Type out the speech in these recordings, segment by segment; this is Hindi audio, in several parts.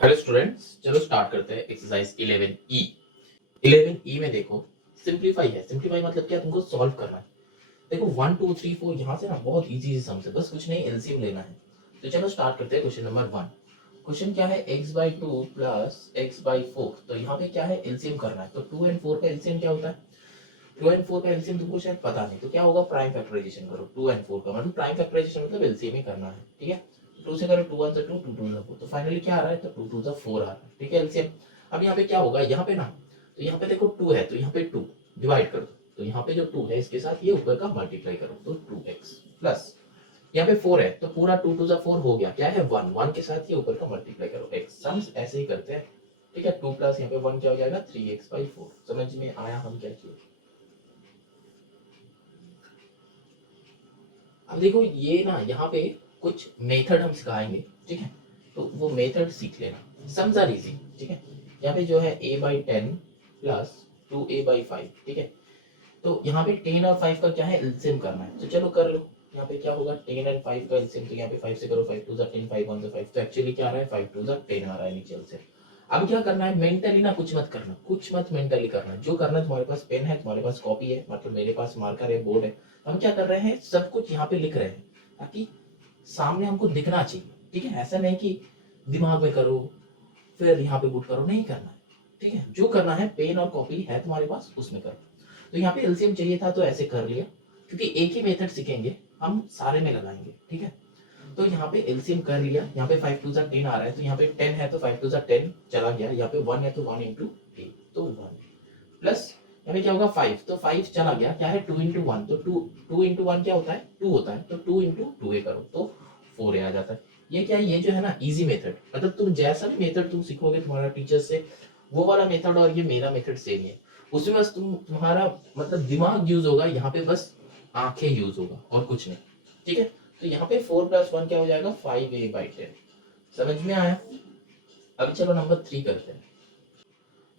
हेलो स्टूडेंट्स, चलो स्टार्ट करते हैं एक्सरसाइज 11E। 11E में देखो सिंप्लीफाई है। सिंप्लीफाई मतलब क्या, तुमको सॉल्व करना है। देखो 1 2 3 4 यहाँ से ना बहुत इजी सम्स है, बस कुछ नहीं एलसीएम लेना है। तो चलो स्टार्ट करते हैं। Question number 1। क्वेश्चन क्या है, x/2 प्लस x/4। तो यहाँ पे क्या है, एलसीएम करना है। तो 2 एंड 4 का एलसीएम क्या होता है? 2 एंड 4 का एलसीएम तुमको शायद पता नहीं, तो क्या होगा, प्राइम फैक्टराइजेशन करो। 2 एंड 4 का मतलब प्राइम फैक्टराइजेशन मतलब एलसीएम ही करना है। ठीक है, 2 से करो, 2 1 से 2, 2 2 से 4। तो फाइनली क्या आ रहा है, तो 2 2 से 4 आ रहा है। ठीक है, एलसीएम। अब यहाँ पे क्या होगा, यहाँ पे ना, तो यहाँ पे देखो 2 है, तो यहाँ पे 2 डिवाइड कर दो। तो यहाँ पे जो 2 है इसके साथ ये ऊपर का मल्टीप्लाई करो, तो 2x प्लस यहाँ पे 4 है, तो पूरा 2 2 से 4 हो गया। क्या है, 1 1 के साथ ये ऊपर का मल्टीप्लाई करो x। सम्स ऐसे ही करते हैं। ठीक है, 2 प्लस यहाँ पे 1 क्या हो जाएगा, 3x/4। समझ में आया हम क्या किए? अब देखो ये ना, यहाँ पे कुछ मेथड हम सिखाएंगे। ठीक है, तो वो मेथड सीख लेना, समझा इजी। ठीक है, यहाँ पे जो है a/10 प्लस 2a/5। ठीक है, तो यहाँ पे 10 और 5 का क्या है, एलसीएम करना है। तो चलो कर लो। यहाँ पे क्या होगा, 10 एंड 5 का एलसीएम, तो यहाँ पे 5 से करो, 5 2 10, 5 1 5। तो एक्चुअली क्या आ रहा है, 5 2 10 आ रहा है नीचे एलसीएम। अब क्या करना है, मेंटली ना कुछ मत करना, कुछ मत मेंटली करना। जो करना है, तुम्हारे पास पेन है, तुम्हारे पास कॉपी है, मतलब मेरे पास मार्कर है, बोर्ड है। हम क्या कर रहे हैं, सब कुछ यहाँ पे लिख रहे हैं ताकि सामने हमको दिखना चाहिए। ठीक है, ऐसा नहीं कि दिमाग में करो फिर यहाँ पे पुट करो, नहीं करना है। ठीक है, जो करना है, पेन और कॉपी है तुम्हारे पास, उसमें करो। तो यहाँ पे एलसीएम चाहिए था तो ऐसे कर लिया, क्योंकि एक ही मेथड सीखेंगे, हम सारे में लगाएंगे। ठीक है, तो यहाँ पे एलसीएम कर लिया। यहाँ पे 5 2 10 आ रहा है, तो यहाँ पे 10 है तो 5 2 10 चला गया। यहाँ पे 1 है तो 1 इंटू 10, तो 1 प्लस यहाँ पे क्या होगा, 5, तो 5 चला गया। क्या है, 2 इंटू 1, तो 2 इंटू 1 क्या होता है, 2 होता है। तो 2 इंटू 2 करो तो 4 आ जाता है। ये क्या है, ये जो है ना इजी मेथड, मतलब तुम जैसा भी मेथड तुम सीखोगे तुम्हारा टीचर से, वो वाला मेथड और ये मेरा मेथड सेम है। उसमें बस तुम्हारा मतलब दिमाग यूज होगा, यहाँ पे बस आंखें यूज होगा और कुछ नहीं। ठीक है, तो यहाँ पे 4 प्लस 1 क्या हो जाएगा, 5a/10। समझ में आया? अब चलो नंबर 3 करते हैं।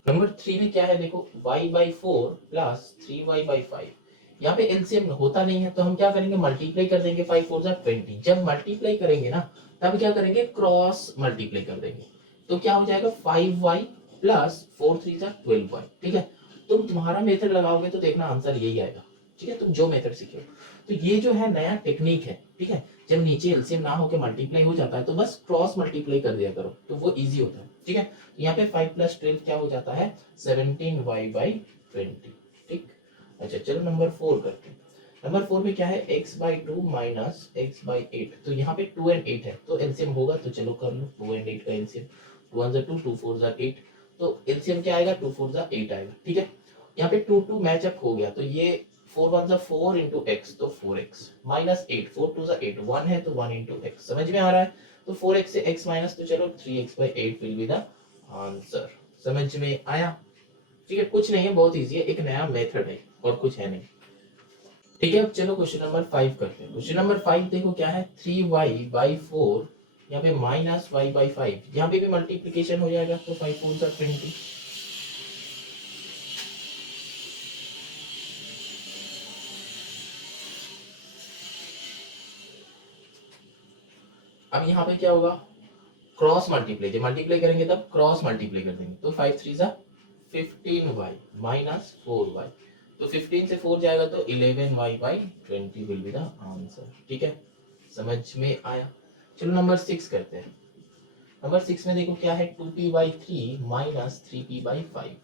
नंबर 3 में क्या है, देखो y/4 प्लस 3y/5। यहाँ पे एलसीएम होता नहीं है, तो हम क्या करेंगे, मल्टीप्लाई कर देंगे। 5 4 20। जब मल्टीप्लाई करेंगे ना, तब क्या करेंगे, क्रॉस मल्टीप्लाई कर देंगे। तो क्या हो जाएगा, 5y प्लस 4 3 12y। ठीक है, तुम तुम्हारा मेथड लगाओगे तो देखना आंसर यही आएगा। ठीक है, तुम जो मेथड सीखे हो। तो ये जो है नया टेक्निक है। ठीक है, जब नीचे एलसीएम ना होके मल्टीप्लाई हो जाता है, तो बस क्रॉस मल्टीप्लाई कर दिया करो, तो वो इजी होता है। ठीक है, यहाँ पे 5 प्लस 12 क्या हो जाता है, 17y/20। ठीक, अच्छा चलो नंबर 4 करते हैं। नंबर 4 में क्या है, x/2 माइनस x/8। तो यहाँ पे 2 एंड 8 है, तो एलसीएम होगा, तो चलो कर लो। 2 एंड 8 का एलसीएम, 2 1 2, 2 4 8। तो एलसीएम क्या आएगा, 2 4 8 आएगा। ठीक है, यहाँ पे 2 2 मैचअप हो गया, तो ये 4 1 4 इंटू एक्स, तो 4x माइनस 8, 4 2 8, 1 है तो 1 इंटू एक्स। समझ में आ रहा है? तो 4x से x माइनस, तो चलो 3x/8 will be the answer. समझ में आया? ठीक है, कुछ नहीं है, बहुत इजी है, एक नया मेथड है और कुछ है नहीं। ठीक है, अब चलो क्वेश्चन नंबर 5 करते हैं। क्वेश्चन नंबर 5 देखो क्या है, 3y/4 यहाँ पे माइनस y/5। यहाँ पे भी मल्टीप्लीकेशन हो जाएगा, तो 5 4 20। अब यहाँ पे क्या होगा, क्रॉस मल्टीप्लाई, जब मल्टीप्लाई करेंगे तब क्रॉस मल्टीप्लाई कर देंगे। तो 5 3 15y माइनस 4y। तो 15 से 4 जाएगा तो 11y/20 will be the answer. ठीक है, समझ में आया? चलो नंबर 6 करते हैं। नंबर 6 में देखो क्या है, 2p/3 माइनस 3p/5।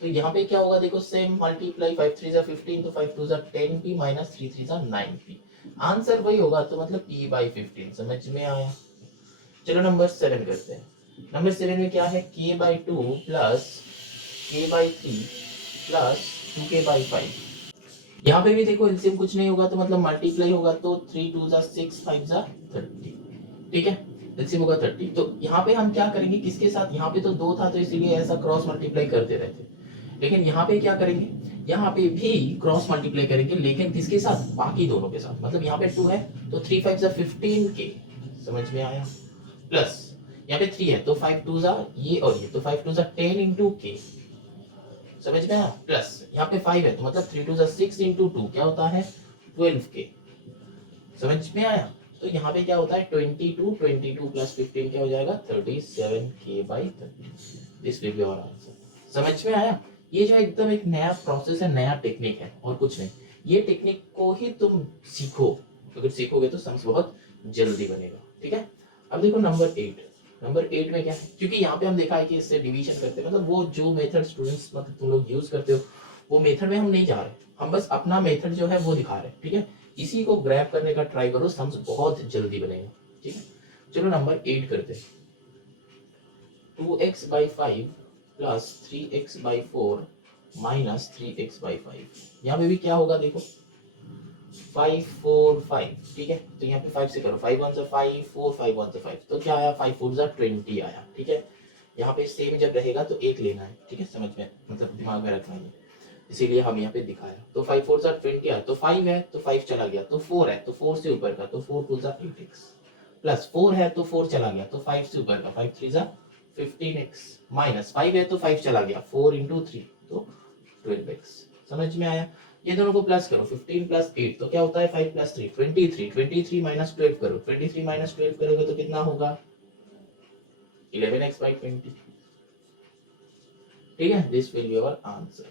तो यहाँ पे क्या होगा, देखो सेम मल्टीप्लाई, 5 3 15, तो 5 2 10p माइनस 3 3 9p। आंसर वही होगा, तो मतलब p/15। समझ में आया? चलो नंबर 7 करते हैं। नंबर 7 में क्या है, k/2 plus k/3 plus 2k/5। यहाँ पे भी देखो एलसीएम कुछ नहीं होगा, तो मतलब मल्टीप्लाई होगा, तो 3 2 6 5 30। ठीक है, एलसीएम होगा 30। तो यहाँ पे हम क्या करेंगे, किसके साथ, यहाँ पे तो 2 था तो इसीलिए ऐसा क्रॉस मल्टीप्लाई करते रहते। लेकिन यहाँ पे क्या करेंगे, यहाँ पे भी क्रॉस मल्टीप्लाई करेंगे, लेकिन किसके साथ, बाकी दोनों के साथ। मतलब यहाँ पे 2 है तो 3 5 15k। समझ में आया? प्लस यहाँ पे 3 है तो 5 2 ये और ये, तो 5 2 10 इंटू के। समझ में आया? प्लस यहाँ पे 5 है तो मतलब 3 2 6 इंटू 2 क्या होता है, 12 के। समझ में आया? तो यहाँ पे क्या होता है 22 प्लस 15 क्या हो जाएगा 37k/30। This will be our answer. समझ में आया? ये जो एकदम एक नया प्रोसेस है, नया टेक्निक है और कुछ नहीं। ये टेक्निक को ही तुम सीखो, अगर सीखोगे तो सम्स बहुत जल्दी बनेगा। ठीक है, अब देखो नंबर 8। नंबर 8 में क्या है, क्योंकि यहाँ पे हम देखा है कि इससे डिवीजन करते हैं, मतलब वो जो मेथड स्टूडेंट्स मतलब तुम लोग यूज करते हो वो मेथड में हम नहीं जा रहे, हम बस अपना मेथड जो है वो दिखा रहे हैं। ठीक है, इसी को ग्रैब करने का ट्राई करो, सम्स बहुत जल्दी बनेगा। ठीक है, चलो नंबर 8 करते हैं। 2x/5 plus 3x/4 minus 3x/5। यहाँ पे भी क्या होगा देखो 5 4 5। ठीक है, तो यहाँ पे 5 से करो, 5 1 से 5 4 5 1 से 5, तो क्या आया 5 4 जा 20 आया। ठीक है, यहाँ पे सेम जब रहेगा तो एक लेना है। ठीक है, समझ में मतलब दिमाग में रखना है, इसीलिए हम यहाँ पे दिखाया। तो 5 4 जा 20 आया, तो 5 है तो 5 चला गया, तो 4 है तो 4 से ऊपर का, तो 4 2 जा 8x, प्लस 4 है तो 4 चला गया, तो 5 से ऊपर का 5 3 जा 15x, माइनस 5 है तो 5 चला गया, 4 इंटू 3 तो 12x। समझ में आया? ये दोनों को प्लस करो, 15 प्लस 8 तो क्या होता है 5 प्लस 3 23, 23 माइनस 12 करो, 23 माइनस 12 करोगे तो कितना होगा 11x/20। ठीक है, this will be our answer.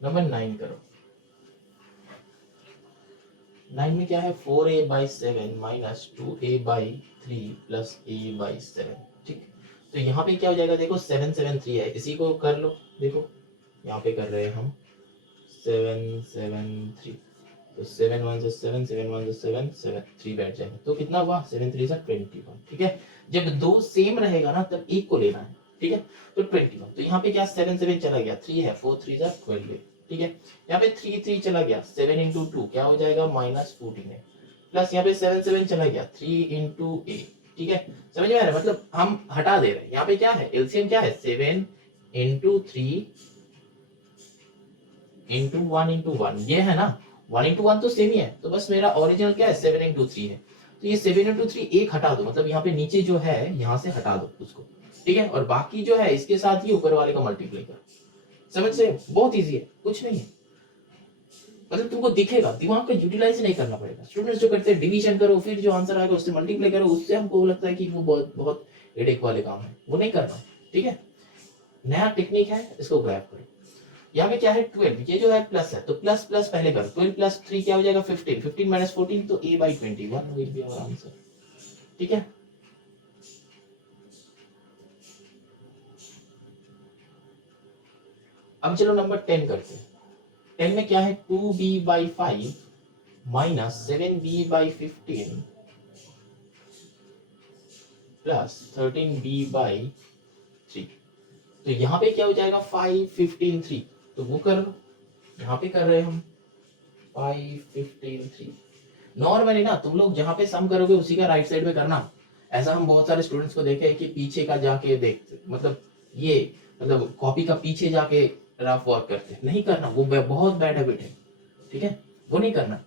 Number 9 करो। 9 में क्या है 4a/7 minus 2a/3 plus a/7। ठीक, तो यहाँ पे क्या हो जाएगा देखो 7 7 3 है, इसी को कर लो। देखो यहाँ पे कर रहे हैं हम 7 7 3, तो 7 1 से 7 7 1 से 7 7 3 बैठ जाएगा, तो कितना हुआ 7 3 से 21। ठीक है, जब दो सेम रहेगा ना तब एक को लेना है। ठीक है, तो 21, तो यहाँ पे क्या 7 7 चला गया, 3 है 4 3 जा 12। ठीक है, यहाँ पे 3 3 चला गया, 7 इंटू 2 क्या हो जाएगा -14 है, प्लस यहाँ पे 7 7 चला गया 3 इंटू 8। ठीक है, समझ में आ रहा है? मतलब हम हटा दे रहे हैं। यहाँ पे क्या है एलसीएम क्या है 7 इंटू 3 इंटू 1 इंटू 1, ये है ना 1 इंटू 1 तो सेम ही है, तो बस मेरा ओरिजिनल क्या है 7 इंटू 3 है, तो ये 7 इंटू 3 एक हटा दो, मतलब यहाँ पे नीचे जो है यहाँ से हटा दो उसको। ठीक है, और बाकी जो है इसके साथ ही ऊपर वाले का मल्टीप्लाई करो। समझ से बहुत इजी है, कुछ नहीं है, मतलब तुमको दिखेगा, दिमाग का यूटिलाइज नहीं करना पड़ेगा। स्टूडेंट्स जो करते हैं डिवीजन करो फिर जो आंसर आएगा उससे मल्टीप्लाई करो, उससे हमको लगता है कि वो बहुत बहुत हेडेक वाले काम है, वो नहीं करना। ठीक है, नया टेक्निक है, इसको ग्रैब करो। यहाँ पे क्या है 12, ये जो है प्लस है तो प्लस प्लस पहले करो, 12 प्लस 3 क्या हो जाएगा 15, 15 माइनस 14 तो a/21 will be our answer. ठीक है, अब चलो नंबर 10 करते हैं। 10 में क्या है 2b/5 minus 7b/15 plus 13b/3। तो यहाँ पे क्या हो जाएगा 5 15 3, तो वो कर लो। यहाँ पे कर रहे हैं हम 5 15 3। नॉर्मली ना तुम लोग जहाँ पे सम करोगे उसी का राइट साइड में करना। ऐसा हम बहुत सारे स्टूडेंट्स को देखे कि पीछे का जाके देखते, मतलब ये मतलब कॉपी का पीछे जाके रफ वर्क करते, नहीं करना, वो बहुत बैड हैबिट है। ठीक है, वो नहीं करना।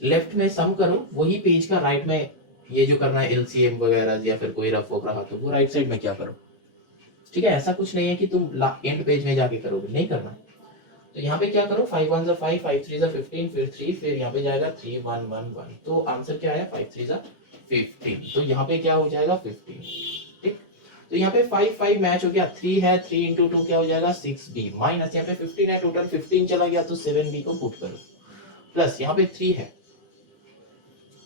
लेफ्ट में सम करो, वही पेज का राइट में ये जो करना है एलसीएम वगैरह या फिर कोई रफ वर्क रहा तो वो राइट साइड में क्या करो। ठीक है, ऐसा कुछ नहीं है कि तुम एंड पेज में जाके करोगे, नहीं करना। तो यहाँ पे क्या करो 5 1 5 5 3 15 फिर 3 फिर यहाँ पे जाएगा 3 1 1 1, तो आंसर क्या आया 5 3 15, तो यहाँ पे क्या हो जाएगा 15। ठीक, तो यहाँ पे 5 5 मैच हो गया, 3 है 3 इंटू 2 क्या हो जाएगा 6b, माइनस यहाँ पे 15 है टोटल 15 चला गया तो 7b को पुट करो, प्लस यहाँ पे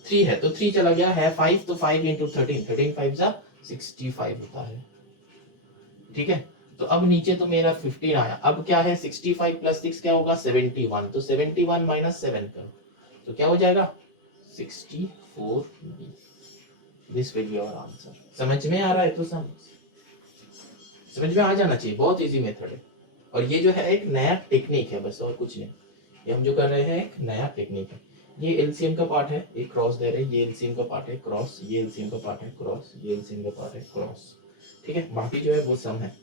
3 है तो 3 चला गया है 5 तो 5 इंटू 13, 13 5 जा 65 होता है। ठीक है, तो अब नीचे तो मेरा 15 आया, अब क्या है 65 प्लस 6 क्या होगा 71, तो 71 माइनस 7 करो तो क्या हो जाएगा 64b। This will be our answer. समझ में आ रहा है? तो समझ में आ जाना चाहिए, बहुत इजी मेथड है। और ये जो है एक नया टेक्निक है बस, और कुछ नहीं। ये हम जो कर रहे हैं एक नया टेक्निक है। ये एलसीएम का पार्ट है, एक क्रॉस दे रहे हैं, ये एलसीएम का पार्ट है क्रॉस, ये एलसीएम का पार्ट है क्रॉस, ये एलसीएम का पार्ट है क्रॉस। ठीक है, बाकी जो है वो सम है।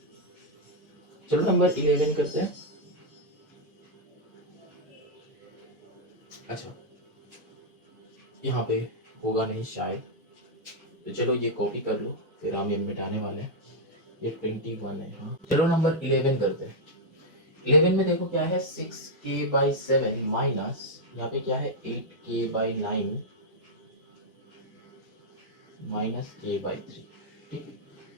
चलो नंबर 11 करते हैं। अच्छा, यहाँ पे होगा नहीं शायद, तो चलो ये कॉपी कर लो, फिर हम ये मिटाने वाले हैं। ये 21 है। हाँ, चलो नंबर 11 करते हैं। 11 में देखो क्या है 6k/7 माइनस यहाँ पे क्या है 8k/9 माइनस k/3, ठीक है।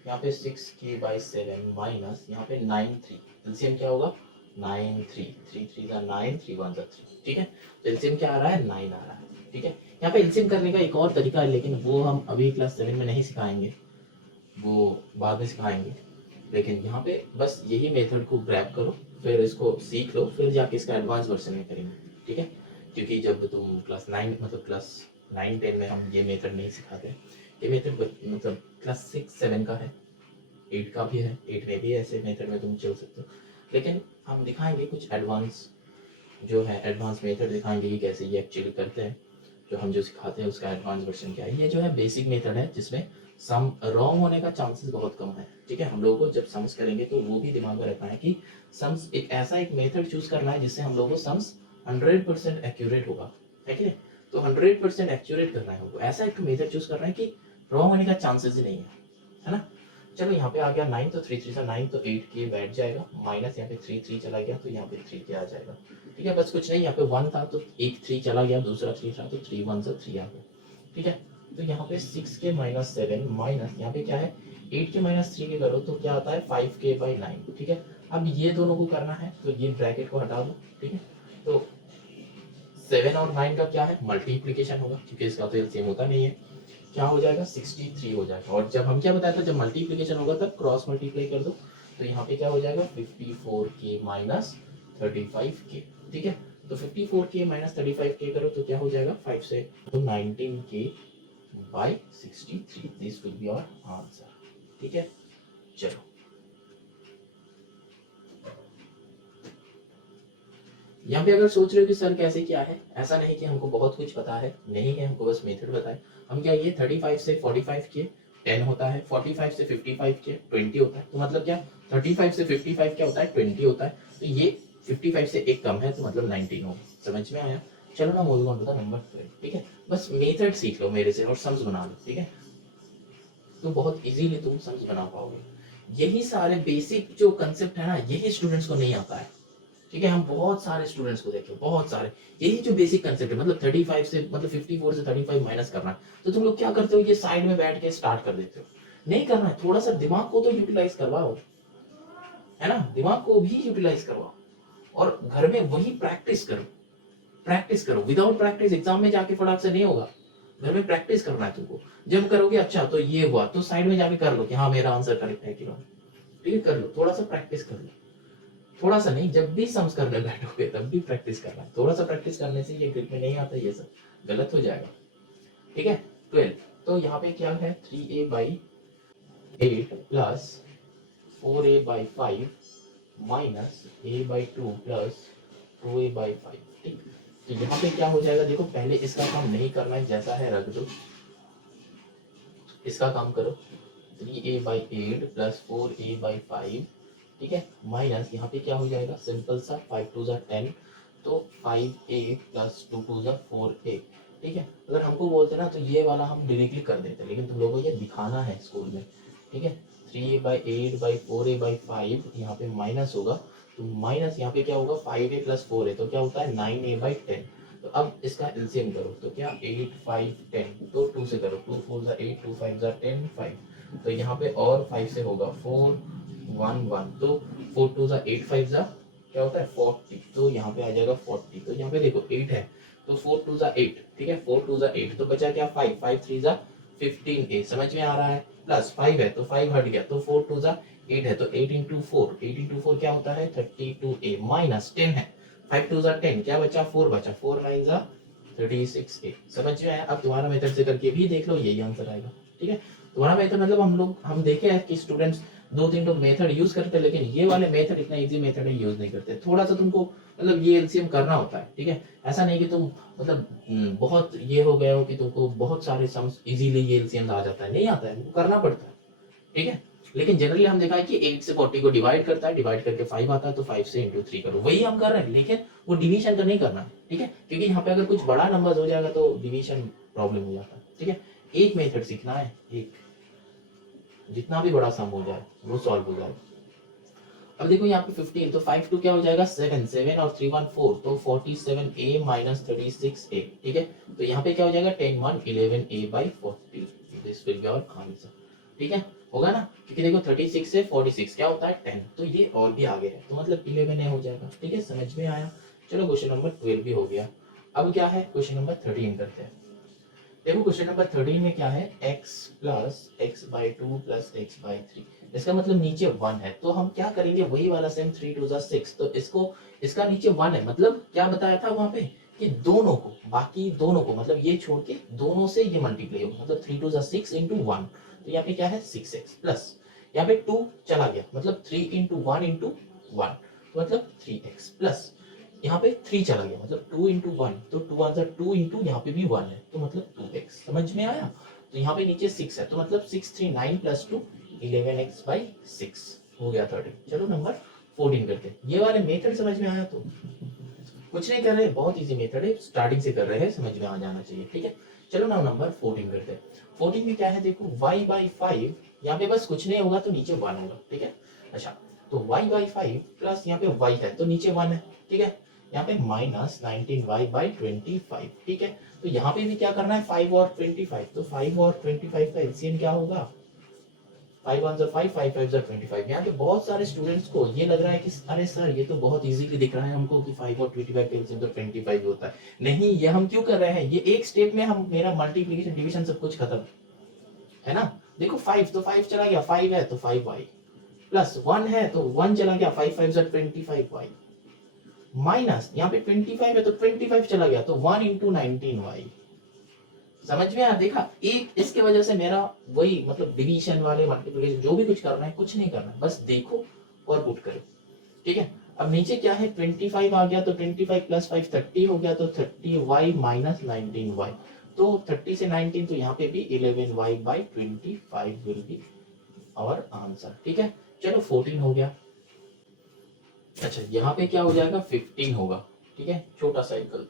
यहाँ पे 6k/7 माइनस यहाँ पे 9 3, एलसीएम क्या होगा 9 3 3 3 का 9 3 1 का 3, ठीक है। तो एलसीएम क्या आ रहा है 9 आ रहा है, ठीक है। यहाँ पे एलसीएम करने का एक और तरीका है, लेकिन वो हम अभी क्लास 7 में नहीं सिखाएंगे, वो बाद में सिखाएंगे। लेकिन यहाँ पे बस यही मेथड को ग्रैब करो, फिर इसको सीख लो, फिर जाके इसका एडवांस वर्जन में करेंगे, ठीक है। क्योंकि जब तुम क्लास 9 मतलब क्लास 9 10 में हम ये मेथड नहीं सिखाते, ये मेथड मतलब क्लास 6 7 का है, 8 का भी है, 8 में भी ऐसे मेथड में तुम चल सकते हो। लेकिन हम दिखाएंगे कुछ एडवांस जो है, एडवांस मेथड दिखाएंगे कि कैसे ये एक्चुअली करते हैं। जो हम जो सिखाते हैं उसका एडवांस वर्जन क्या है। ये जो है बेसिक मेथड है जिसमें सम रॉन्ग होने का चांसेस बहुत कम है, ठीक है। हम लोगों को जब सम्स करेंगे तो वो भी दिमाग में रखना है कि सम्स एक ऐसा एक मेथड चूज करना है जिससे हम लोगों को सम्स 100% एक्यूरेट होगा, है कि नहीं। तो 100% एक्यूरेट करना है हमको, ऐसा एक मेथड चूज करना है कि रॉन्ग होने का चांसेस ही नहीं है ना। चलो यहाँ पे आ गया 9, तो 3 3 से 9, तो 8k बैठ जाएगा, माइनस यहाँ पे 3 3 चला गया तो यहाँ पे 3k आ जाएगा, ठीक है। बस कुछ नहीं, यहाँ पे 1 था तो एक 3 चला गया, दूसरा 3 था तो 3 1 से 3 आ गया, ठीक है। तो यहाँ पे 6k-7 माइनस यहाँ पे क्या है 8k-3 के करो तो क्या आता है 5k/9, ठीक है। अब ये दोनों को करना है तो ये ब्रैकेट को हटा दो, ठीक है। तो 7 और 9 का क्या है मल्टीप्लीकेशन होगा, क्योंकि इसका तो एलसीएम होता नहीं है। क्या हो जाएगा 63 हो जाएगा। और जब हम क्या बताया था, जब मल्टीप्लीकेशन होगा तब क्रॉस मल्टीप्लाई कर दो, तो यहाँ पे क्या हो जाएगा 54k-35k, ठीक है। तो 54k-35k करो तो क्या हो जाएगा 5 से, तो 19k/63, this will be our answer, ठीक है। चलो यहाँ पे अगर सोच रहे हो कि सर कैसे क्या है, ऐसा नहीं कि हमको बहुत कुछ पता है, नहीं है, हमको बस मेथड बताए। हम क्या ये 35 से 45 के 10 होता है, 45 से 55 के 20 होता है, तो मतलब क्या 35 से 55 क्या होता है 20 होता है, तो ये 55 से एक कम है तो मतलब 19 होगा। समझ में आया। चलो ना moving on to the number 12, ठीक है। बस मेथड सीख लो मेरे से और सम्स बना लो, ठीक है। तो बहुत इजीली तुम सम्स बना पाओगे। यही सारे बेसिक जो कंसेप्ट है ना, यही स्टूडेंट्स को नहीं आता है, ठीक है। हम बहुत सारे स्टूडेंट्स को देखे, बहुत सारे, यही जो बेसिक कंसेप्ट है, मतलब 35 से मतलब 54 से 35 माइनस करना है, तो तुम लोग क्या करते हो ये साइड में बैठ के स्टार्ट कर देते हो। नहीं करना है, थोड़ा सा दिमाग को तो यूटिलाइज करवाओ, है ना, दिमाग को भी यूटिलाइज करवाओ, और घर में वही प्रैक्टिस करो, प्रैक्टिस करो। विदाउट प्रैक्टिस एग्जाम में जाके फटाक से नहीं होगा, घर में प्रैक्टिस करना है तुमको। जब करोगे अच्छा तो ये हुआ तो साइड में जाके कर लो कि हाँ मेरा आंसर करेक्ट है कि नहीं, ठीक है, कर लो, थोड़ा सा प्रैक्टिस कर लो। थोड़ा सा नहीं, जब भी सम्स करने बैठोगे तब भी प्रैक्टिस करना है। थोड़ा सा प्रैक्टिस करने से ये ग्रिप में नहीं आता, ये सब गलत हो जाएगा, ठीक है। 12, तो यहाँ पे क्या है 3a/8 plus 4a/5 minus a/2 plus 2a/5, ठीक। तो यहाँ पे क्या हो जाएगा, देखो पहले इसका काम नहीं करना है, जैसा है रख दो, इसका काम करो। 3a/8 प्लस 4a/5, ठीक है, माइनस यहाँ पे क्या हो जाएगा सिंपल सा 5 2 10, तो 5a प्लस 2 2 4a, ठीक है। अगर हमको बोलते ना तो ये वाला हम डायरेक्टली कर देते, लेकिन तुम लोगों को ये दिखाना है स्कूल में, ठीक है। 3a/8/4a/5 यहाँ पे माइनस होगा, तो माइनस यहाँ पे क्या होगा 5a प्लस 4a, तो क्या होता है 9a/10। तो अब इसका एलसीएम करो तो क्या 8 5 10, तो 2 से करो, 2 4 8 2 5 10 5, तो यहाँ पे और 5 से होगा 4 1 1, तो 4 2 8 5 क्या होता है 40, तो यहाँ पे आ जाएगा 40। तो यहाँ पे देखो 8 है तो 4 2 8, ठीक है, 4 2 8, तो बचा क्या 5 5 3 15a, समझ में आ रहा है। प्लस 5 है तो 5 हट गया, तो 4 2 8 है, तो 8 इंटू 4, 8 इंटू 4 क्या होता है 32a, माइनस 10 है, 5 2 10, क्या बचा 4 बचा, 4 9 36a। समझ में आया। अब तुम्हारा मेथड से करके भी देख लो, यही आंसर आएगा, ठीक है। तुम्हारा मेथड मतलब हम देखे हैं कि स्टूडेंट्स 2 3 तो मेथड यूज करते हैं, लेकिन ये वाले मेथड इतना इजी मेथड है यूज नहीं करते। थोड़ा सा तुमको मतलब ये एलसीएम करना होता है, ठीक है। ऐसा नहीं कि तुम मतलब बहुत ये हो गए हो कि तुमको बहुत सारे सम्स इजीली ये एलसीएम आ जाता है, नहीं आता है, तुमको करना पड़ता है, ठीक है। लेकिन जनरली हम देखा है कि 8 से 40 को डिवाइड करता है, डिवाइड करके 5 आता है, तो 5 से इंटू 3 करो, वही हम कर रहे हैं, लेकिन वो डिवीजन तो नहीं करना, ठीक है। क्योंकि यहाँ पे अगर कुछ बड़ा नंबर हो जाएगा तो डिवीजन प्रॉब्लम हो जाता है, ठीक है। एक मेथड सीखना है, एक, जितना भी बड़ा सम हो जाए वो सॉल्व हो जाए। अब देखो यहाँ पे 15, तो 5 2 क्या हो जाएगा 7, 7 और 3 1 4, तो 47a माइनस 36a, ठीक है। तो यहाँ पे क्या हो जाएगा 10 1 11a by 40, this will be our answer, ठीक है। होगा ना, क्योंकि देखो 36 से 46 क्या होता है 10, तो ये और भी आगे है, तो मतलब 11a हो जाएगा, ठीक है। समझ में आया। चलो क्वेश्चन नंबर 12 भी हो गया। अब क्या है क्वेश्चन नंबर 13 करते हैं। देखो क्वेश्चन नंबर 13 में क्या है x plus x by two plus x by three, इसका मतलब नीचे 1 है, तो हम क्या करेंगे वही वाला सेम 3 2 6, तो इसको इसका नीचे 1 है, मतलब क्या बताया था वहां पे कि दोनों को, बाकी दोनों को मतलब ये छोड़ के दोनों से ये मल्टीप्लाई होगा, मतलब 3 2 6 इंटू 1, तो यहाँ पे क्या है 6x प्लस यहाँ पे 2 चला गया, मतलब 3 इंटू 1 इंटू 1, मतलब 3x प्लस यहाँ पे 3 चला गया, मतलब 2 इंटू 1, तो 2 आंसर 2 इंटू यहाँ पे भी 1 है, तो मतलब 2x। समझ में आया। तो यहाँ पे नीचे 6 है, तो मतलब 6 3 9 प्लस 2 11x बाई 6 हो गया 13। चलो नंबर 14 करते हैं। ये वाले मेथड समझ में आया तो कुछ नहीं कर रहे, बहुत इजी मेथड है, स्टार्टिंग से कर रहे हैं, समझ में आ जाना चाहिए, ठीक है। चलो ना नंबर 14 करते हैं। 14 में क्या है देखो y बाई 5, यहाँ पे बस कुछ नहीं होगा तो नीचे 1 होगा, ठीक है। अच्छा, तो y बाई 5 प्लस यहाँ पे y है तो नीचे 1 है, ठीक है। यहाँ पे माइनस 19y बाई 25, ठीक है। तो यहाँ पे भी क्या करना है 5 और 25, तो 5 और 25 का एलसीएम क्या होगा 5 1 5 5 5 25। यहाँ पे बहुत सारे स्टूडेंट्स को ये लग रहा है कि अरे सर ये तो बहुत इजीली दिख रहा है हमको कि 5 और 25 का एलसीएम तो 25 होता है। नहीं, ये हम क्यों कर रहे हैं, ये एक स्टेप में हम मेरा मल्टीप्लिकेशन डिवीजन सब कुछ खत्म है ना। देखो 5 तो 5 चला गया, 5 है तो 5y प्लस 1 है तो 1 चला गया, 5 5 25y माइनस यहाँ पे 25 है तो 25 चला गया, तो 1 इंटू 19y। समझ में आ, देखा एक इसके वजह से मेरा वही मतलब डिवीजन वाले मल्टीप्लिकेशन जो भी कुछ करना है कुछ नहीं करना है, बस देखो और पुट करो, ठीक है। अब नीचे क्या है 25 आ गया, तो 25 प्लस 5 30 हो गया, तो 30y माइनस 19y, तो 30 से 19, तो यहाँ पे भी 11y by 25 will be our answer, ठीक है। चलो 14 हो गया। अच्छा, यहाँ पे क्या हो जाएगा 15 होगा, ठीक है, छोटा साइकिल।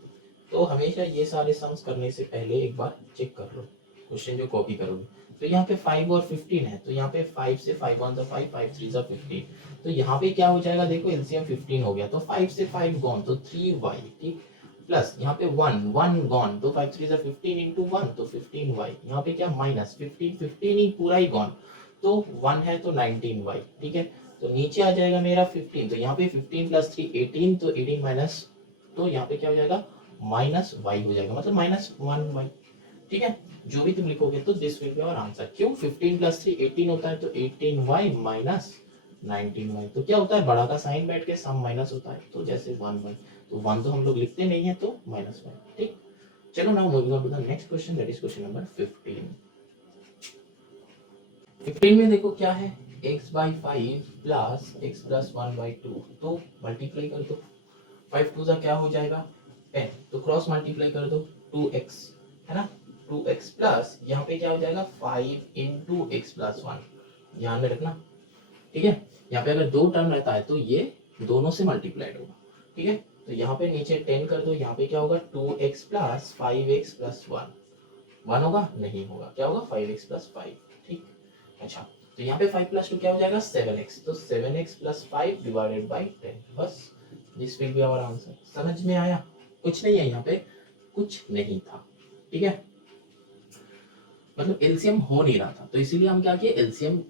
तो हमेशा ये सारे सम्स करने से पहले एक बार चेक कर लो क्वेश्चन जो कॉपी करोगे। तो यहाँ पे 5 और 15 है, तो यहाँ पे 5 से 5 1 5 5 3 15, तो यहाँ पे क्या हो जाएगा देखो एलसीएम 15 हो गया, तो 5 से 5 गॉन तो 3y, ठीक, प्लस यहाँ पे 1 1 गॉन, तो 5 3 15 इंटू 1, तो 15y, यहाँ पे क्या माइनस 15 15 ही पूरा ही गॉन, तो 1 है तो 19y, ठीक है। तो नीचे आ जाएगा मेरा 15, तो यहाँ पे 15 प्लस 3 18, तो 18 माइनस, तो यहाँ पे क्या हो जाएगा माइनस y हो जाएगा, मतलब माइनस 1y, ठीक है। जो भी तुम लिखोगे तो this will be our answer. क्यों 15 प्लस 3 18 होता है, तो 18y माइनस 19y, तो क्या होता है बड़ा का साइन बैठ के सम माइनस होता है, तो जैसे 1y, तो 1 तो हम लोग लिखते नहीं है, तो माइनस 1, ठीक। चलो now moving on to the next question, that is question number 15। 15 में देखो क्या है x by 5 plus x plus 1 by 2, तो मल्टीप्लाई कर दो, 5 2 क्या हो जाएगा 10, तो क्रॉस मल्टीप्लाई कर दो 2x, है ना, 2x प्लस यहाँ पे क्या हो जाएगा 5 इंटू एक्स प्लस 1, ध्यान में रखना, ठीक है। यहाँ पे अगर दो टर्म रहता है तो ये दोनों से मल्टीप्लाइड होगा, ठीक है। तो यहाँ पे नीचे 10 कर दो, यहाँ पे क्या होगा 2x प्लस 5x प्लस 1 होगा, नहीं होगा, क्या होगा 5x प्लस 5, ठीक। अच्छा, तो यहाँ पे 5 प्लस 2 क्या हो जाएगा 7x, तो 7x प्लस 5 डिवाइडेड बाई 10, बस this will be our answer. समझ में आया, कुछ नहीं है यहाँ पे, कुछ नहीं था, ठीक है, मतलब एलसीएम हो नहीं रहा था, तो इसीलिए हम क्या किए एलसीएम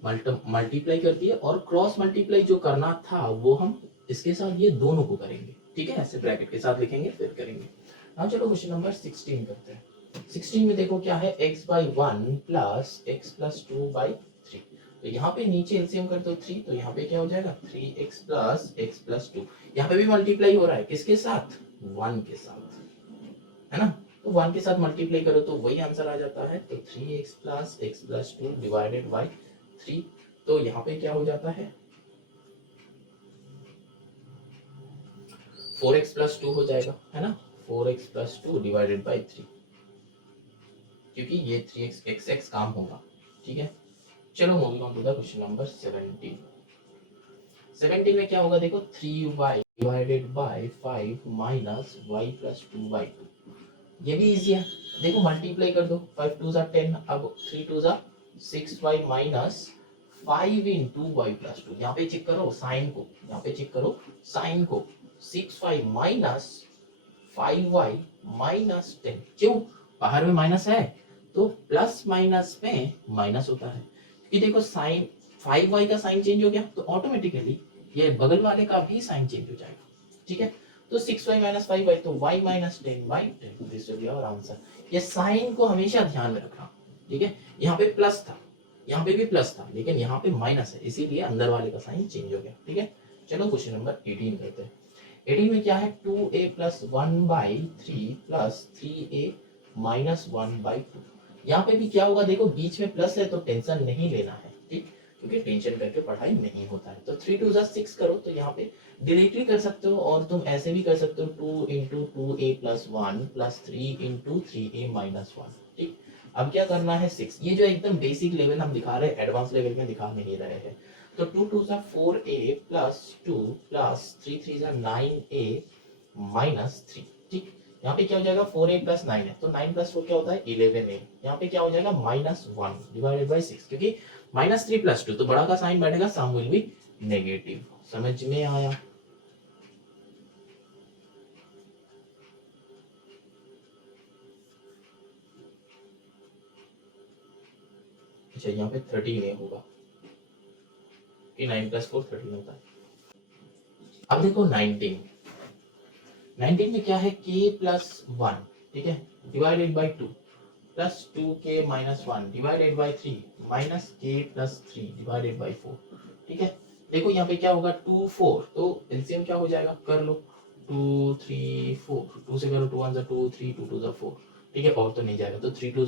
मल्टीप्लाई कर दिए, और क्रॉस मल्टीप्लाई जो करना था वो हम इसके साथ ये दोनों को करेंगे, ठीक है, ऐसे ब्रैकेट के साथ लिखेंगे फिर करेंगे। अब चलो क्वेश्चन नंबर 16 करते हैं। 16 में देखो क्या है x by 1 plus x plus 2 by 3, तो यहाँ पे नीचे एलसीएम कर दो 3, तो यहाँ पे क्या हो जाएगा 3x प्लस एक्स प्लस 2, यहाँ पे भी मल्टीप्लाई हो रहा है किसके साथ 1 के साथ, है ना, तो 1 के साथ मल्टीप्लाई करो तो वही आंसर आ जाता है, तो 3x plus x plus 2 divided by 3, तो यहाँ पे क्या हो जाता है 4x प्लस 2 हो जाएगा, है ना, 4x प्लस 2 डिवाइडेड बाई 3, क्योंकि ये 3x x काम होगा, ठीक है। चलो moving on to the question number 17। 17 में क्या होगा देखो 3y divided by 5 minus y plus 2 by 2, ये भी इजी है, देखो मल्टीप्लाई कर दो 5 2 10, अब 3 2 6y minus 5 into Y plus 2, यहाँ पे चेक करो साइन को, यहाँ पे चेक करो साइन को, 6y माइनस 5y माइनस 10, क्यों बाहर में माइनस है तो प्लस माइनस में माइनस होता है, कि देखो साइन 5y का साइन चेंज हो गया तो ऑटोमेटिकली ये बगल वाले का भी साइन चेंज हो जाएगा, ठीक है। तो 6y माइनस 5y तो y minus 10y, this will be our answer. ये साइन को हमेशा ध्यान में रखना, ठीक है। यहाँ पे प्लस था, यहाँ पे भी प्लस था, लेकिन यहाँ पे माइनस है, इसीलिए अंदर वाले का साइन चेंज हो गया, ठीक है। चलो क्वेश्चन नंबर 18 करते हैं। 18 में क्या है, 2a plus 1/3 plus 3a minus 1/2। यहाँ पे भी क्या होगा, देखो बीच में प्लस है तो टेंशन नहीं लेना है, ठीक, क्योंकि टेंशन करके पढ़ाई नहीं होता है। तो 3 2 6 करो तो यहाँ पे डिलीट भी कर सकते हो, और तुम ऐसे भी कर सकते हो 2 into 2a plus 1 plus 3 into 3a minus 1, ठीक। अब क्या करना है 6, ये जो एकदम बेसिक लेवल हम दिखा रहे हैं, एडवांस लेवल में दिखा नहीं रहे हैं। तो 2 2 4a plus 2 plus 3 3 9a minus 3, ठीक। यहाँ पे क्या हो जाएगा 4a प्लस 9 है तो 9 प्लस 4 क्या होता है 11a, यहाँ पे क्या हो जाएगा माइनस 1 डिवाइडेड बाई 6, क्योंकि माइनस 3 प्लस 2 तो बड़ा का साइन बैठेगा, सम विल बी नेगेटिव। समझ में आया? अच्छा यहाँ पे 13a होगा कि 9 प्लस 4 13 होता है। अब देखो 19 में क्या है k प्लस 1, ठीक है, divided by 2 plus 2k minus 1 divided by 3 minus k plus 3 divided by 4, ठीक है। देखो यहाँ पे क्या होगा 2 4, तो एलसीएम क्या हो जाएगा, कर लो 2 3 4, 2 से करो 2 1 2 3 2 2 4, ठीक है, और तो नहीं जाएगा तो 3 2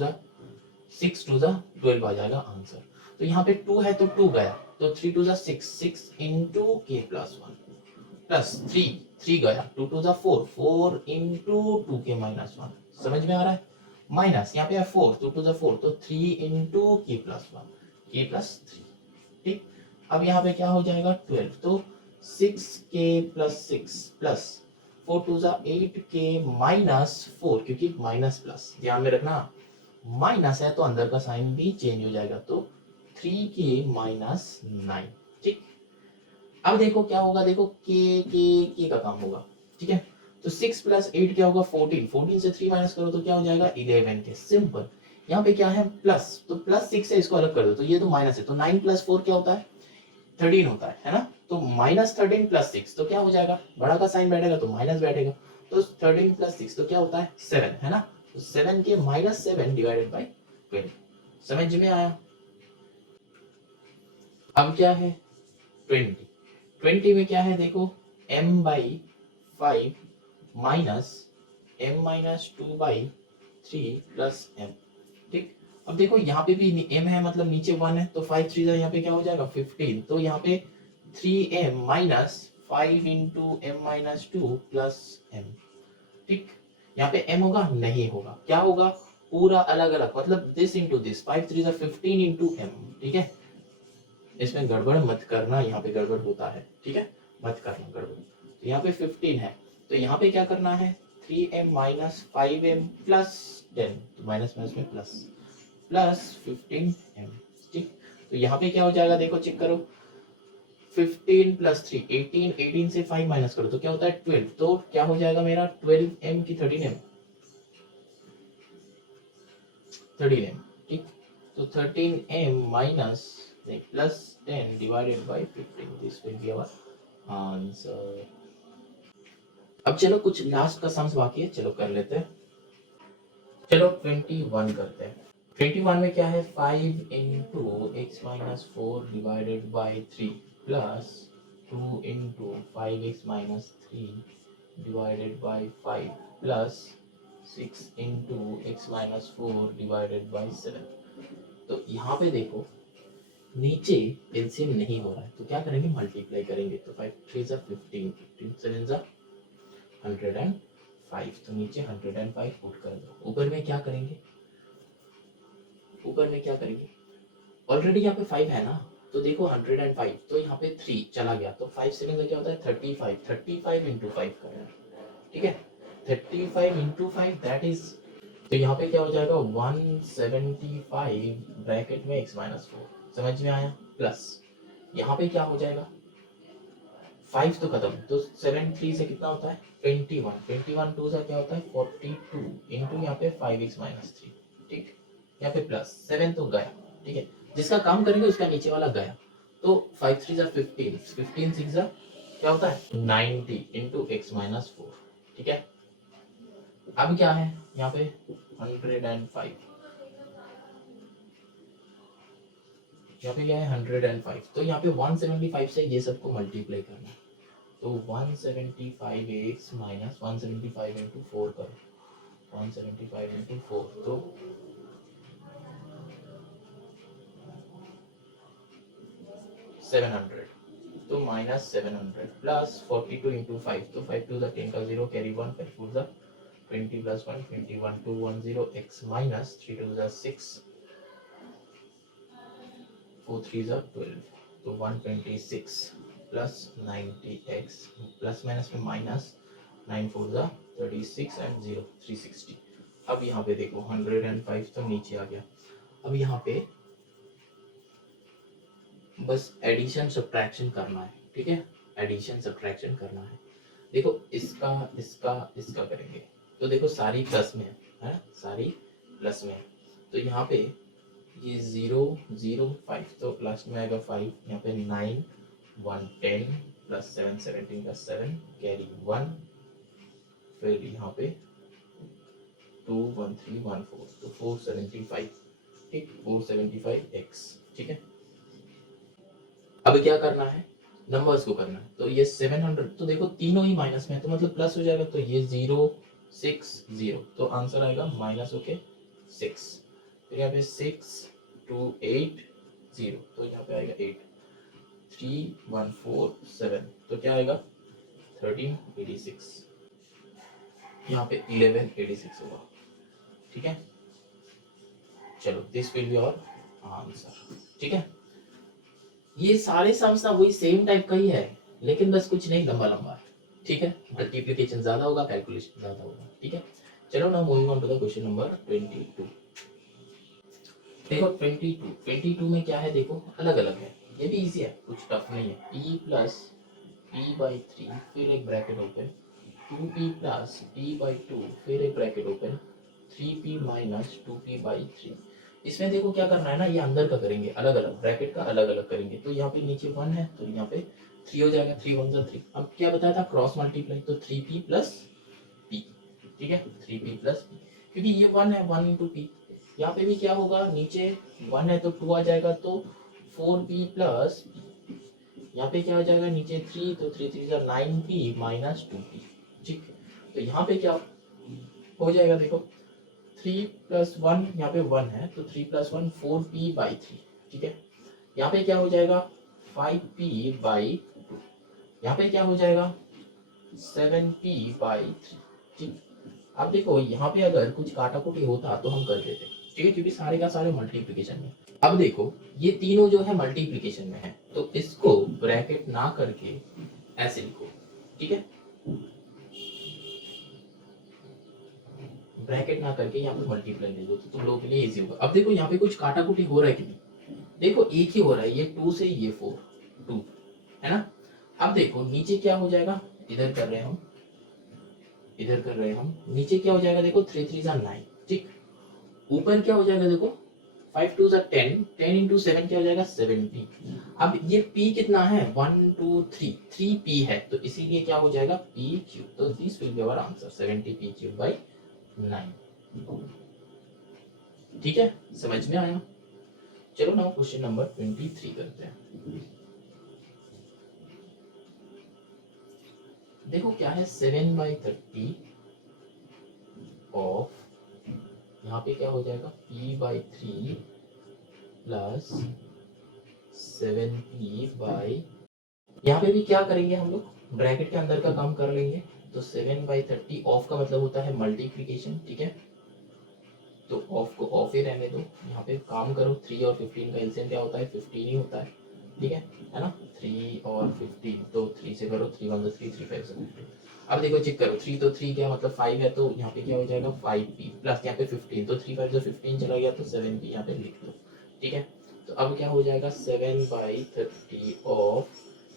6 2 12 आ जाएगा आंसर। तो यहाँ पे 2 है तो 2 गया, तो 3 2 6 6 इंटू के प्लस 1 प्लस 3 गया, 2 2 4 4 इंटू 2 के माइनस 1, समझ में आ रहा है। माइनस यहाँ पे है 4, 2 2 4 तो 3 इंटू के प्लस 1 के प्लस 3, ठीक। अब यहाँ पे क्या हो जाएगा 12, तो 6k plus 6 plus 4 2 8k minus 4, क्योंकि माइनस प्लस ध्यान में रखना, माइनस है तो अंदर का साइन भी चेंज हो जाएगा, तो 3k माइनस 9, ठीक। अब देखो क्या होगा, देखो k का काम होगा, ठीक है। तो 6 प्लस 8 क्या होगा 14, 14 से 3 माइनस करो तो क्या हो जाएगा 11 के, सिंपल। यहाँ पे क्या है प्लस, तो प्लस 6 से इसको अलग कर दो तो ये तो माइनस है, तो 9 प्लस 4 क्या होता है 13 होता है ना। तो माइनस 13 प्लस 6 तो क्या हो जाएगा, बड़ा का साइन बैठेगा तो माइनस बैठेगा, तो 13 प्लस 6 तो क्या होता है 7, है ना। तो 7 के माइनस 7 डिवाइडेड बाई 12, समझ में आया। अब क्या है 20 में क्या है देखो m by 5 minus m minus 2 by 3 plus m, ठीक। अब देखो यहाँ पे भी m है मतलब नीचे 1 है, तो 5 3 यहाँ पे क्या हो जाएगा 15, तो यहाँ पे 3m minus 5 into m minus 2 plus m, ठीक। यहाँ पे m होगा नहीं होगा, क्या होगा पूरा अलग अलग, मतलब this into this, 5 3 15 into m, ठीक है। इसमें गड़बड़ मत करना, यहाँ पे गड़बड़ होता है, ठीक है, मत करना गड़बड़। तो यहाँ पे 15 है तो यहाँ पे क्या करना है 3m माइनस 5m प्लस 10, तो माइनस माइनस में प्लस प्लस 15m, ठीक। तो यहाँ पे क्या हो जाएगा देखो चेक करो 15 प्लस 3 18, 18 से 5 माइनस करो तो क्या होता है 12, तो क्या हो जाएगा मेरा 12m की 13m, ठीक। तो 13m minus plus 10 divided by 15, this will be our answer. अब चलो कुछ लास्ट का सम्स बाकी है, चलो कर लेते हैं। चलो 21 करते हैं। 21 में क्या है 5 into x minus 4 divided by 3 plus 2 into 5x minus 3 divided by 5 plus 6 into x minus 4 divided by 7। तो यहाँ पे देखो नीचे एलसीएम नहीं हो रहा है तो क्या करेंगे मल्टीप्लाई करेंगे, तो 5 3 15 15 7 105, तो नीचे 105 पुट कर दो। ऊपर में क्या करेंगे, ऊपर में क्या करेंगे ऑलरेडी यहाँ पे 5 है ना, तो देखो 105 तो यहाँ पे 3 चला गया तो 5 सेकंड का क्या होता है 35, 35 इंटू 5 करें, ठीक है 35 इंटू 5 दैट इज, तो यहाँ पे क्या हो जाएगा 175 ब्रैकेट में x माइनस 4, समझ में आया, प्लस यहाँ पे क्या हो जाएगा 5 तो खत्म, तो 7 3 से कितना होता है 21, 21 2 से क्या होता है 42 इंटू यहाँ पे 5x माइनस 3, ठीक, यहाँ पे प्लस 7 तो गया, ठीक है, जिसका काम करेंगे उसका नीचे वाला गया, तो 5 3 15, 15 6 क्या होता है 90 इंटू एक्स माइनस 4, ठीक है। अब क्या है यहाँ पे 105, यहाँ पे क्या है 105, तो यहाँ पे 175 से ये सबको मल्टीप्लाई करना है, तो 175x माइनस 175 इंटू 4 करो, 175 इंटू 4 तो 700, तो माइनस 700 प्लस 42 इंटू 5, तो 5 टू 10 का 0 carry 1 5 4 20 plus 1 21 210 x minus 3 two 6 4 3 12, तो 126 प्लस 90x प्लस माइनस में माइनस 9 4 36 एंड 0 360। अब यहाँ पे देखो 105 तो नीचे आ गया, अब यहाँ पे बस एडिशन सब्ट्रैक्शन करना है, ठीक है, एडिशन सब्ट्रैक्शन करना है। देखो इसका इसका इसका करेंगे तो देखो सारी प्लस में है ना, सारी प्लस में है, तो यहाँ पे ये 0 0 5 तो लास्ट में आएगा 5, यहाँ पे 9 1 10 प्लस 7 17 का 7 कैरी 1, फिर यहाँ पे 2 1 3 1 4 तो 475, ठीक, 475x, ठीक है। अब क्या करना है नंबर्स को करना है, तो ये 700 तो देखो तीनों ही माइनस में है तो मतलब प्लस हो जाएगा, तो ये 0 6 0 तो आंसर आएगा माइनस होके 6, फिर यहाँ पे 6 2 8 0 तो यहाँ पे आएगा 8 3 1 4 7 तो क्या आएगा 1386, यहाँ पे 1186 होगा, ठीक है। चलो this will be our answer, ठीक है। ये सारे सम्स ना वही सेम टाइप का ही है, लेकिन बस कुछ नहीं लंबा लंबा है, ठीक है, मल्टीप्लिकेशन ज्यादा होगा कैलकुलेशन ज्यादा होगा, ठीक है। चलो ना moving on to the question number 22। देखो 22 में क्या है, देखो अलग अलग है, ये भी इजी है, कुछ टफ नहीं है। p प्लस p बाई 3 फिर एक bracket open 2p plus p by 2 फिर एक bracket open 3p minus 2p by 3। इसमें देखो क्या करना है ना, ये अंदर का करेंगे अलग अलग, ब्रैकेट का अलग अलग करेंगे, तो यहाँ पे नीचे 1 है तो यहाँ पे 3 हो जाएगा, 3 1 3। अब क्या बताया था क्रॉस मल्टीप्लाई, तो 3p प्लस p, ठीक है, 3p प्लस p, क्योंकि ये 1 है 1 इंटू p, यहाँ पे भी क्या होगा नीचे 1 है तो 2 आ जाएगा, तो 4p प्लस p, यहाँ पे क्या आ जाएगा नीचे 3 तो 3 3 9p माइनस 2p, ठीक। तो यहाँ पे क्या हो जाएगा देखो 3 प्लस 1 यहाँ पे 1 है तो 3 प्लस 1 4p बाई 3, ठीक है। यहाँ पे क्या हो जाएगा 5p बाई 2, यहाँ पे क्या हो जाएगा 7p बाई 3, ठीक। अब देखो यहाँ पे अगर कुछ काटाकुटी होता तो हम कर देते, ठीक है, क्योंकि सारे का सारे मल्टीप्लिकेशन में। अब देखो ये तीनों जो है मल्टीप्लिकेशन में है, तो इसको ब्रैकेट ना करके ऐसे लिखो, ठीक है, ब्रैकेट ना करके यहाँ पे मल्टीप्लाई ले दो तो तुम लोगों के लिए इजी होगा। अब देखो यहाँ पे कुछ काटाकुटी हो रहा है कि नहीं, देखो एक ही हो रहा है, ये 2 से ये 4 2 है ना। अब देखो नीचे क्या हो जाएगा, इधर कर रहे हैं हम, इधर कर रहे हैं हम, नीचे क्या हो जाएगा देखो 3 3 9, ठीक। ऊपर क्या हो जाएगा देखो 5 2 10 10 इंटू 7 क्या हो जाएगा 70। अब ये p कितना है 1 2 3 3p है, तो इसीलिए क्या हो जाएगा p क्यूब, तो this will be our answer 70p cube by 9, ठीक है, समझ में आया। चलो ना क्वेश्चन नंबर 23 करते हैं। देखो क्या है 7/30 ऑफ, यहाँ पे क्या हो जाएगा p/3 प्लस 7p बाई, यहाँ पे भी क्या करेंगे हम लोग ब्रैकेट के अंदर का काम कर लेंगे, तो 7/30 ऑफ का मतलब होता है मल्टीप्लिकेशन, ठीक है, तो ऑफ को ऑफ ही रहने दो, यहाँ पे काम करो 3 और 15 का एलसीएम क्या होता है 15 ही होता है, ठीक है ना, 3 और 15 तो 3 से करो 3 1 3 3 5 15। अब देखो चेक करो 3 तो 3 क्या मतलब 5 है, तो यहाँ पे क्या हो जाएगा 5p प्लस यहाँ पे 15 तो 3 5 15 चला गया तो 7p यहाँ पे लिख दो, ठीक है। तो तो अब क्या हो जाएगा 7/30 ऑफ,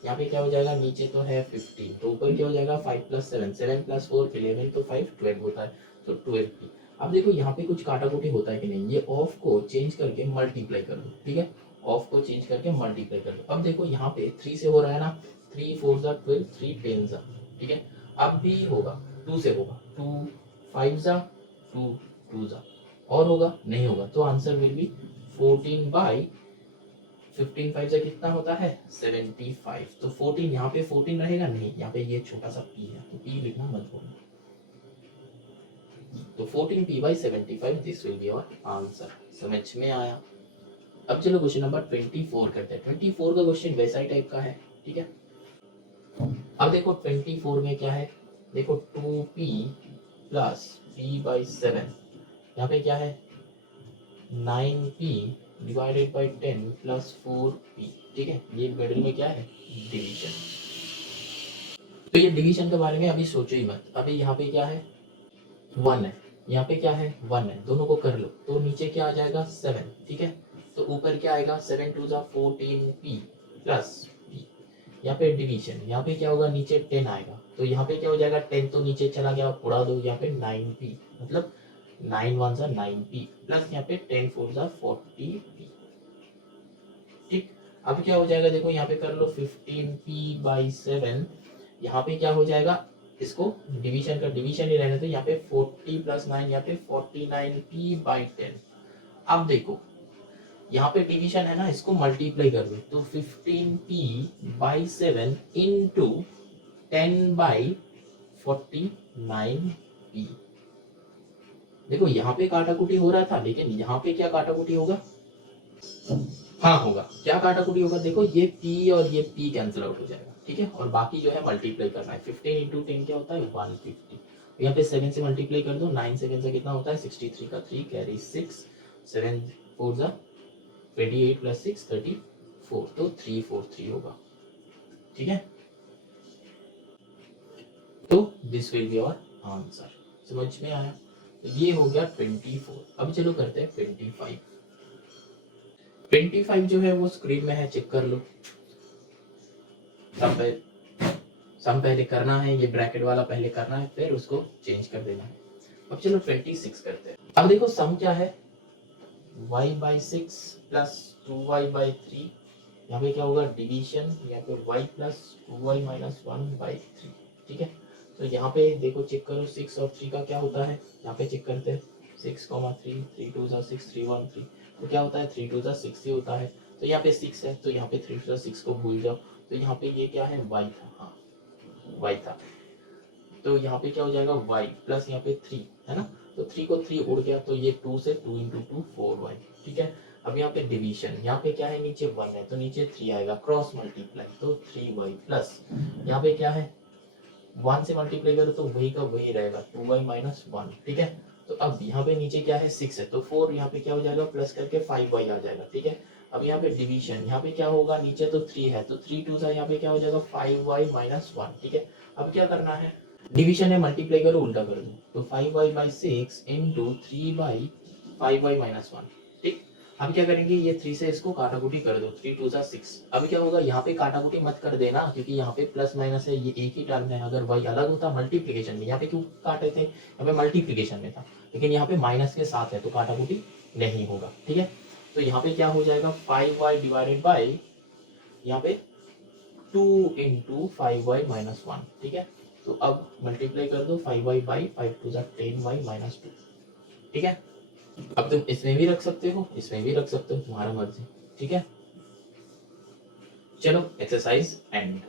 यहाँ पे क्या हो जाएगा, नीचे तो है 15 तो ऊपर क्या हो जाएगा 5 + 7, 7 + 4 11 तो 5 12 होता है, तो 12p। अब देखो यहाँ पे कुछ काटाकुटी होता है कि नहीं, ये ऑफ को चेंज करके मल्टीप्लाई कर दो, ठीक है, ऑफ को चेंज करके मल्टीप्लाई कर दो। अब देखो यहाँ पे 3 से हो रहा है ना, 3 4 ज़ा 12, 3 10 ज़ा, ठीक है। अब भी होगा 2 से होगा, 2 5 ज़ा 2 2 ज़ा, और होगा नहीं होगा, तो आंसर विल बी 14/15 5 से कितना होता है 75। तो 14 यहाँ पे 14 रहेगा नहीं, यहाँ पे ये छोटा सा p है तो p लिखना मत भूलना। तो 14p/75 this will be our answer. समझ में आया? अब चलो क्वेश्चन नंबर 24 करते हैं। 24 का क्वेश्चन वैसा ही टाइप का है, ठीक है। अब देखो 24 में क्या है, देखो 2p + p/7, यहाँ पे क्या है 9p / 10 + 4p, ठीक है। ये मिडिल में क्या है डिवीजन। तो ये डिवीजन के बारे में अभी सोचो ही मत, अभी यहाँ पे क्या है 1 है, यहाँ पे क्या है 1 है, दोनों को कर लो तो नीचे क्या आ जाएगा 7, ठीक है। तो ऊपर क्या आएगा 7 2 ज़ा 14p + p, यहाँ पे डिवीजन, यहाँ पे क्या होगा नीचे 10 आएगा, तो यहाँ पे क्या हो जाएगा 10 तो नीचे चला गया, उड़ा दो, यहाँ पे 9p, मतलब 9 1 ज़ा 9p प्लस यहाँ पे 10 4 ज़ा 40p, ठीक। अब क्या हो जाएगा देखो यहाँ पे कर लो 15p/7, यहाँ पे क्या हो जाएगा, इसको डिवीजन का डिवीजन ही रहने दो, यहाँ पे 40 + 9, यहाँ पे 49p/10। अब देखो यहाँ पे डिवीजन है ना, इसको मल्टीप्लाई कर दो, तो 15p/7 इंटू 10/49p। देखो यहाँ पे काटाकुटी हो रहा था, लेकिन यहाँ पे क्या काटाकुटी होगा, हाँ होगा, क्या काटाकुटी होगा, देखो ये p और ये p कैंसिल आउट हो जाएगा, ठीक है। और बाकी जो है मल्टीप्लाई करना है, 15 इंटू 10 क्या होता है 150, यहाँ पे 7 से मल्टीप्लाई कर दो, 9 7 से कितना होता है 63 का 3 कैरी 6, 7 4 ज़ा 28 + 6 34, तो 343 होगा, ठीक है। तो this will be our answer. समझ में आया? तो ये हो गया 24। अब चलो करते हैं 25। 25 जो है वो स्क्रीन में है, चेक कर लो। सम पहले करना है, ये ब्रैकेट वाला पहले करना है, फिर उसको चेंज कर देना है। अब चलो 26 करते हैं। अब देखो सम क्या है, y/6 + 2y/3, यहाँ पे क्या होगा डिवीजन, यहाँ पे y + 2y - 1/3, ठीक है। तो यहाँ पे देखो चेक करो 6 और 3 का क्या होता है, यहाँ पे चेक करते हैं 6, 3 3 2 ज़ा 6 3 1 3, तो क्या होता है 3 2 ज़ा 6 ही होता है। तो यहाँ पे 6 है, तो यहाँ पे 3 2 ज़ा 6 को भूल जाओ, तो यहाँ पे ये क्या है y था, हाँ y था। तो यहाँ पे क्या हो जाएगा y प्लस यहाँ पे 3 है ना, तो 3 को 3 उड़ गया, तो ये 2 से 2 × 2 4y, ठीक है। अब यहाँ पे डिवीजन, यहाँ पे क्या है नीचे 1 है, तो नीचे 3 आएगा, क्रॉस मल्टीप्लाई, तो 3y प्लस यहाँ पे क्या है 1 से मल्टीप्लाई करो तो वही का वही रहेगा 2y - 1, ठीक है। तो अब यहाँ पे नीचे क्या है 6 है, तो 4 यहाँ पे क्या हो जाएगा प्लस करके 5y आ जाएगा, ठीक है। अब यहाँ पे डिवीजन, यहाँ पे क्या होगा नीचे तो 3 है, तो 3 2 यहाँ पे क्या हो जाएगा 5y - 1, ठीक है। अब क्या करना है, डिवीजन है मल्टीप्लाई करो उल्टा कर दो, तो 5y/6 इंटू 3/5y - 1, ठीक। अब क्या करेंगे, ये 3 से इसको काटाकुटी कर दो, 3 2 6। अब क्या होगा, यहाँ पे काटाकुटी मत कर देना, क्योंकि यहाँ पे प्लस माइनस है, ये एक ही टर्म है। अगर y अलग होता मल्टीप्लिकेशन में, यहाँ पे क्यों काटे थे, यहाँ पे मल्टीप्लिकेशन में था, लेकिन यहाँ पे माइनस के साथ है तो काटाकुटी नहीं होगा, ठीक है। तो यहाँ पे क्या हो जाएगा 5y डिवाइडेड बाई यहाँ पे 2 × 5y - 1, ठीक है। तो अब मल्टीप्लाई कर दो 5y बाई 5 2 10y - 2, ठीक है। अब तुम इसमें भी रख सकते हो, इसमें भी रख सकते हो, तुम्हारा मर्जी, ठीक है। चलो एक्सरसाइज एंड।